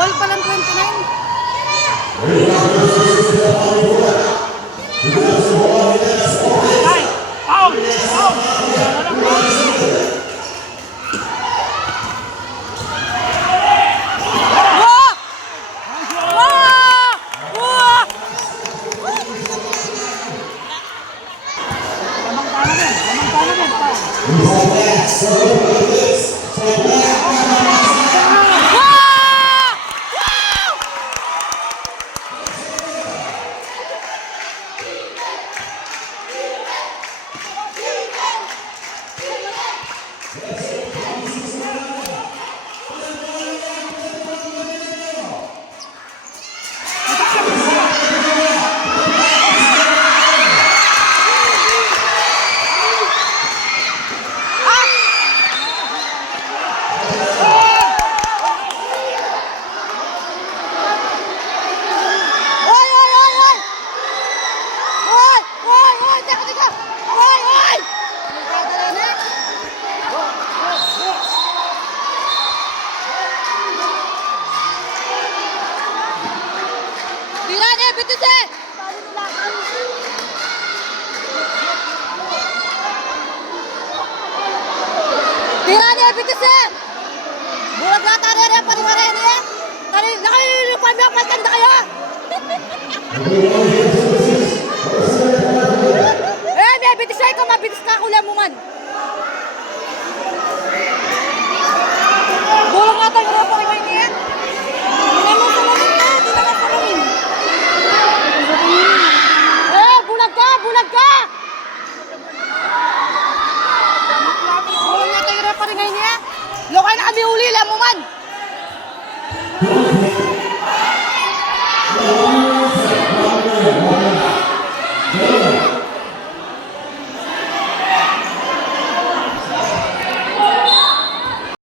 All palang 29. Ay! Foul! Foul! Tiranya BTC. Bulag na tari rin pa rin niya. Tari nakalilupan mo pa tanda kayo. May BTC ka mabitis ka kulang mo man. Bulag na tayo rin pa rin niya. Hindi mo salamin na, hindi naman salamin. Bulag ka, bulag ka. Bulag na tayo rin pa rin niya. Lokay na kami uli lang mo man.